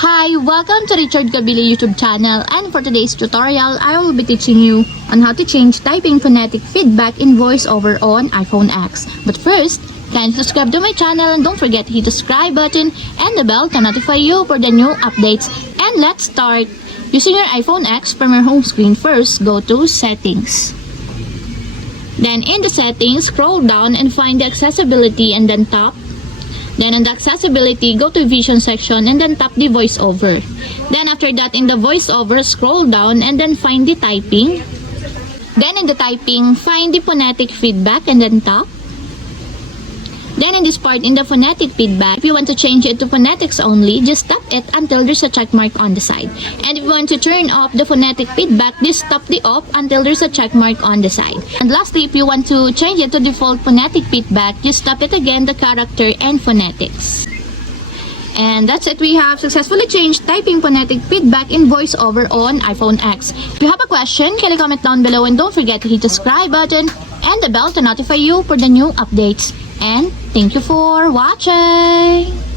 Hi, welcome to Richard Kabili YouTube channel, and for today's tutorial, I will be teaching you on how to change typing phonetic feedback in voiceover on iPhone X. But first, kindly subscribe to my channel and don't forget to hit the subscribe button and the bell to notify you for the new updates. And let's start. Using your iPhone X from your home screen, first go to Settings. Then in the settings, scroll down and find the accessibility and then tap. Then on the accessibility, go to vision section and then tap the voiceover. Then after that, in the voiceover, scroll down and then find the typing. Then in the typing, find the phonetic feedback and then tap. Then in this part, in the phonetic feedback, if you want to change it to phonetics only, just tap it until there's a check mark on the side. And if you want to turn off the phonetic feedback, just tap the off until there's a check mark on the side. And lastly, if you want to change it to default phonetic feedback, just tap it again, the character and phonetics. And that's it. We have successfully changed typing phonetic feedback in voiceover on iPhone X. If you have a question, kindly comment down below and don't forget to hit the subscribe button and the bell to notify you for the new updates. And thank you for watching!